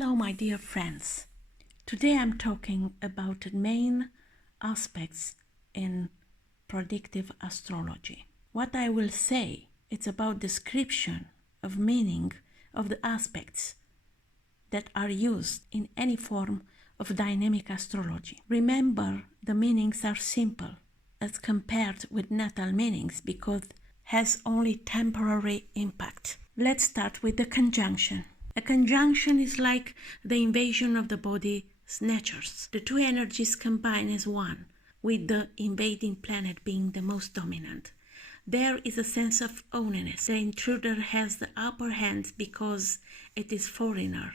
Hello, my dear friends. Today I'm talking about the main aspects in predictive astrology. What I will say, it's about description of meaning of the aspects that are used in any form of dynamic astrology. Remember, the meanings are simple as compared with natal meanings because has only temporary impact. Let's start with the conjunction. A conjunction is like the invasion of the body's natures. The two energies combine as one, with the invading planet being the most dominant. There is a sense of ownness. The intruder has the upper hand because it is foreigner,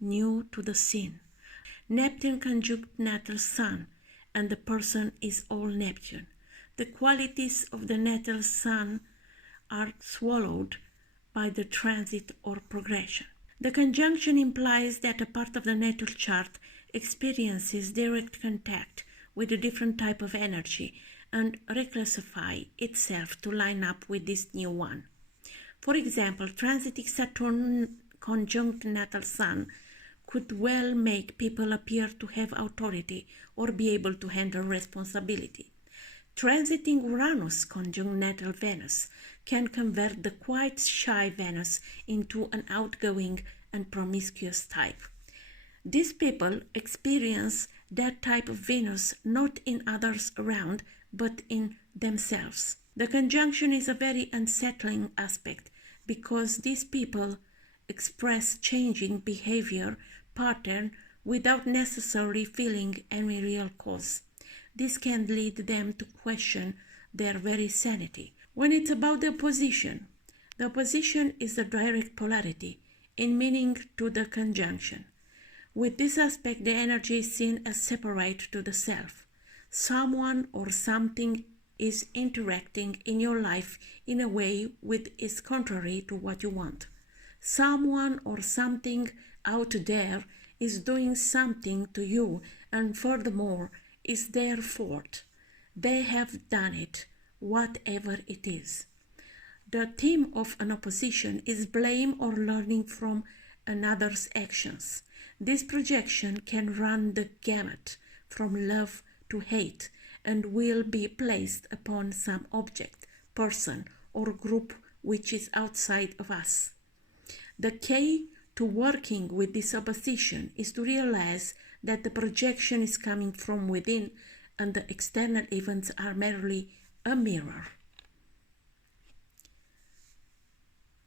new to the scene. Neptune conjunct natal sun, and the person is all Neptune. The qualities of the natal sun are swallowed by the transit or progression. The conjunction implies that a part of the natal chart experiences direct contact with a different type of energy and reclassify itself to line up with this new one. For example, transiting Saturn conjunct natal sun could well make people appear to have authority or be able to handle responsibility. Transiting Uranus conjunct natal Venus can convert the quite shy Venus into an outgoing and promiscuous type. These people experience that type of Venus not in others around, but in themselves. The conjunction is a very unsettling aspect because these people express changing behavior pattern without necessarily feeling any real cause. This can lead them to question their very sanity. When it's about the opposition is the direct polarity in meaning to the conjunction. With this aspect, the energy is seen as separate to the self. Someone or something is interacting in your life in a way which is contrary to what you want. Someone or something out there is doing something to you, and furthermore, is their fault. They have done it, whatever it is. The theme of an opposition is blame or learning from another's actions. This projection can run the gamut from love to hate and will be placed upon some object, person, or group which is outside of us. The key to working with this opposition is to realize that the projection is coming from within and the external events are merely a mirror.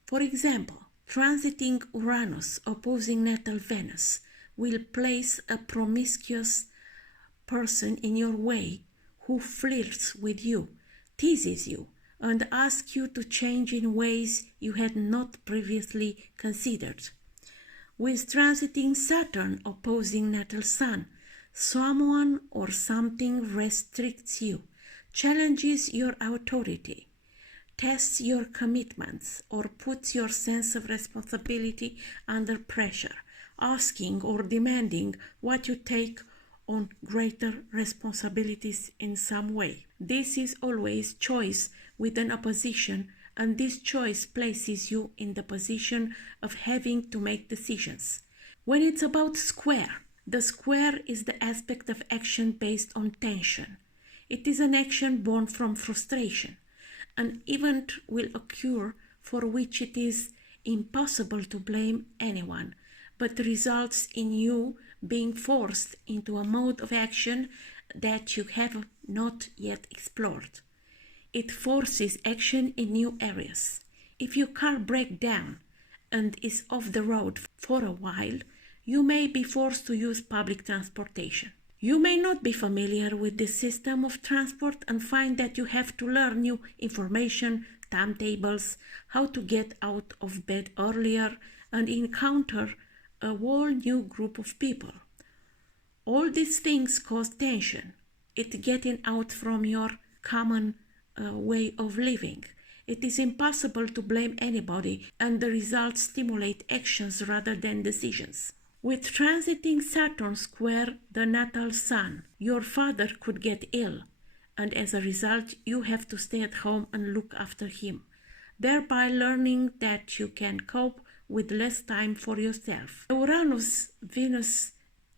For example, transiting Uranus opposing natal Venus will place a promiscuous person in your way who flirts with you, teases you, and asks you to change in ways you had not previously considered. With transiting Saturn opposing natal Sun, someone or something restricts you, challenges your authority, tests your commitments, or puts your sense of responsibility under pressure, asking or demanding what you take on greater responsibilities in some way. This is always choice with an opposition, and this choice places you in the position of having to make decisions. When it's about square, the square is the aspect of action based on tension. It is an action born from frustration. An event will occur for which it is impossible to blame anyone, but results in you being forced into a mode of action that you have not yet explored. It forces action in new areas. If your car breaks down and is off the road for a while, you may be forced to use public transportation. You may not be familiar with this system of transport and find that you have to learn new information, timetables, how to get out of bed earlier, and encounter a whole new group of people. All these things cause tension. It's getting out from your common way of living. It is impossible to blame anybody, and the results stimulate actions rather than decisions. With transiting Saturn square the natal Sun, your father could get ill, and as a result you have to stay at home and look after him, thereby learning that you can cope with less time for yourself. The Uranus-Venus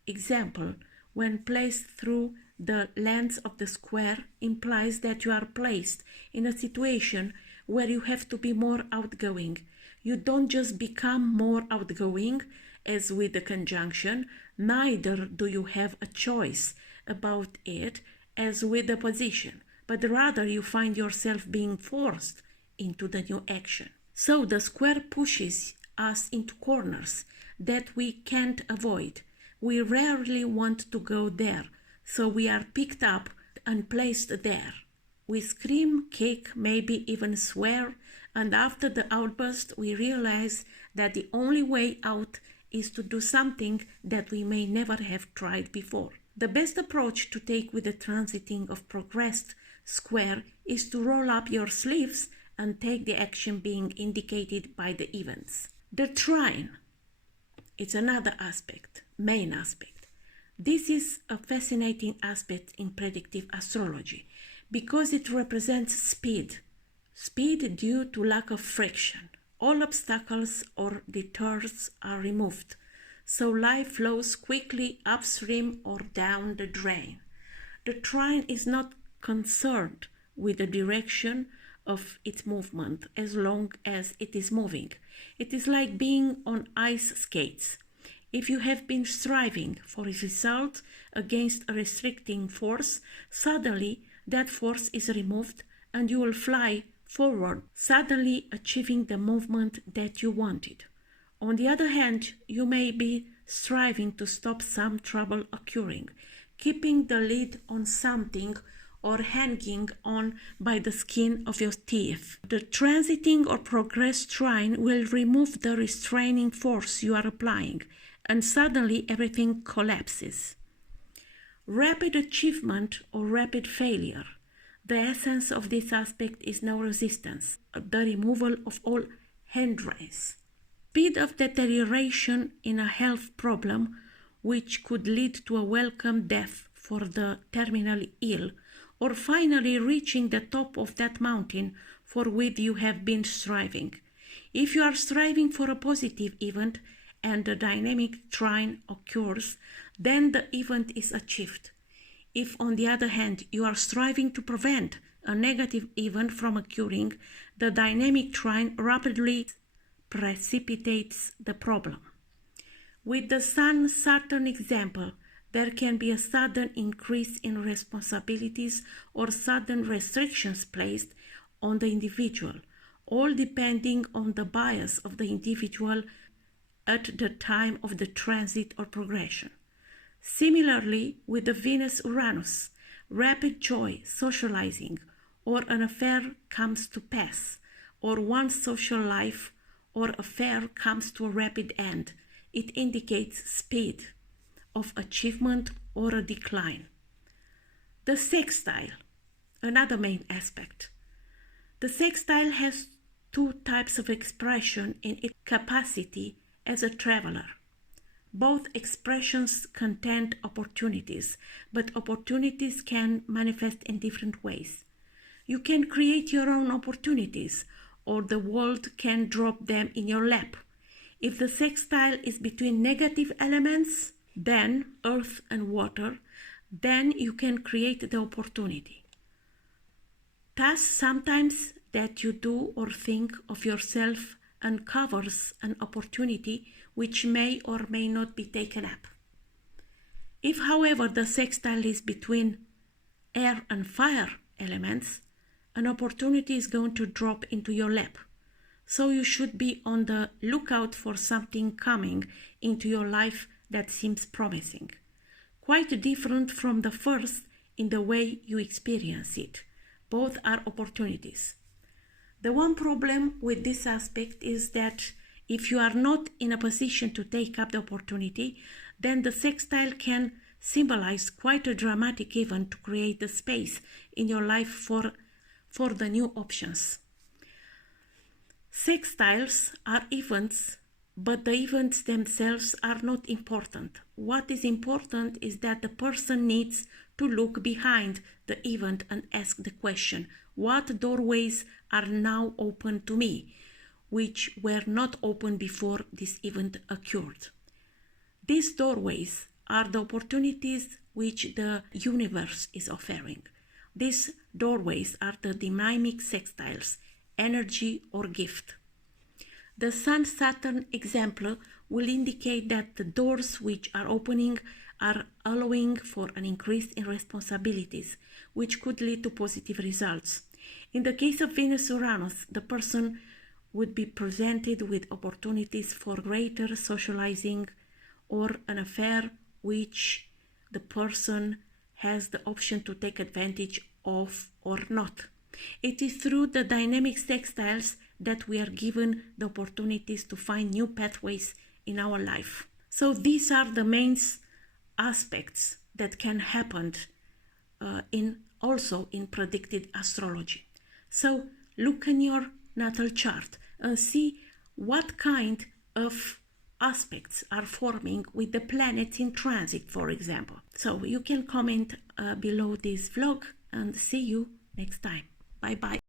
example, when placed through the lens of the square, implies that you are placed in a situation where you have to be more outgoing. You don't just become more outgoing, as with the conjunction, neither do you have a choice about it, as with the position, but rather you find yourself being forced into the new action. So the square pushes us into corners that we can't avoid. We rarely want to go there, so we are picked up and placed there. We scream, kick, maybe even swear, and after the outburst we realize that the only way out is to do something that we may never have tried before. The best approach to take with the transiting of progressed square is to roll up your sleeves and take the action being indicated by the events. The trine, it's another aspect, main aspect. This is a fascinating aspect in predictive astrology because it represents speed due to lack of friction. All obstacles or detours are removed, so life flows quickly upstream or down the drain. The trine is not concerned with the direction of its movement as long as it is moving. It is like being on ice skates. If you have been striving for a result against a restricting force, suddenly that force is removed and you will fly forward, suddenly achieving the movement that you wanted. On the other hand, you may be striving to stop some trouble occurring, keeping the lid on something or hanging on by the skin of your teeth. The transiting or progress trine will remove the restraining force you are applying, and suddenly everything collapses. Rapid achievement or rapid failure. The essence of this aspect is no resistance, the removal of all hindrance. Speed of deterioration in a health problem, which could lead to a welcome death for the terminally ill, or finally reaching the top of that mountain for which you have been striving. If you are striving for a positive event and a dynamic trine occurs, then the event is achieved. If, on the other hand, you are striving to prevent a negative event from occurring, the dynamic trine rapidly precipitates the problem. With the Sun-Saturn example, there can be a sudden increase in responsibilities or sudden restrictions placed on the individual, all depending on the bias of the individual at the time of the transit or progression. Similarly, with the Venus-Uranus, rapid joy, socializing, or an affair comes to pass, or one's social life or affair comes to a rapid end. It indicates speed of achievement or a decline. The sextile, another main aspect. The sextile has two types of expression in its capacity as a traveler. Both expressions contain opportunities, but opportunities can manifest in different ways. You can create your own opportunities, or the world can drop them in your lap. If the sextile is between negative elements, then earth and water, then you can create the opportunity. Thus, sometimes that you do or think of yourself uncovers an opportunity which may or may not be taken up. If, however, the sextile is between air and fire elements, an opportunity is going to drop into your lap. So you should be on the lookout for something coming into your life that seems promising. Quite different from the first in the way you experience it. Both are opportunities. The one problem with this aspect is that if you are not in a position to take up the opportunity, then the sextile can symbolize quite a dramatic event to create the space in your life for the new options. Sextiles are events, but the events themselves are not important. What is important is that the person needs to look behind the event and ask the question, what doorways are now open to me? which were not open before this event occurred. These doorways are the opportunities which the universe is offering. These doorways are the dynamic sextiles, energy or gift. The Sun-Saturn example will indicate that the doors which are opening are allowing for an increase in responsibilities, which could lead to positive results. In the case of Venus-Uranus, the person would be presented with opportunities for greater socializing or an affair which the person has the option to take advantage of or not. It is through the dynamic sextiles that we are given the opportunities to find new pathways in our life. So these are the main aspects that can happen also in predictive astrology. So look in your natal chart and see what kind of aspects are forming with the planets in transit, for example. So you can comment below this vlog and see you next time. Bye bye.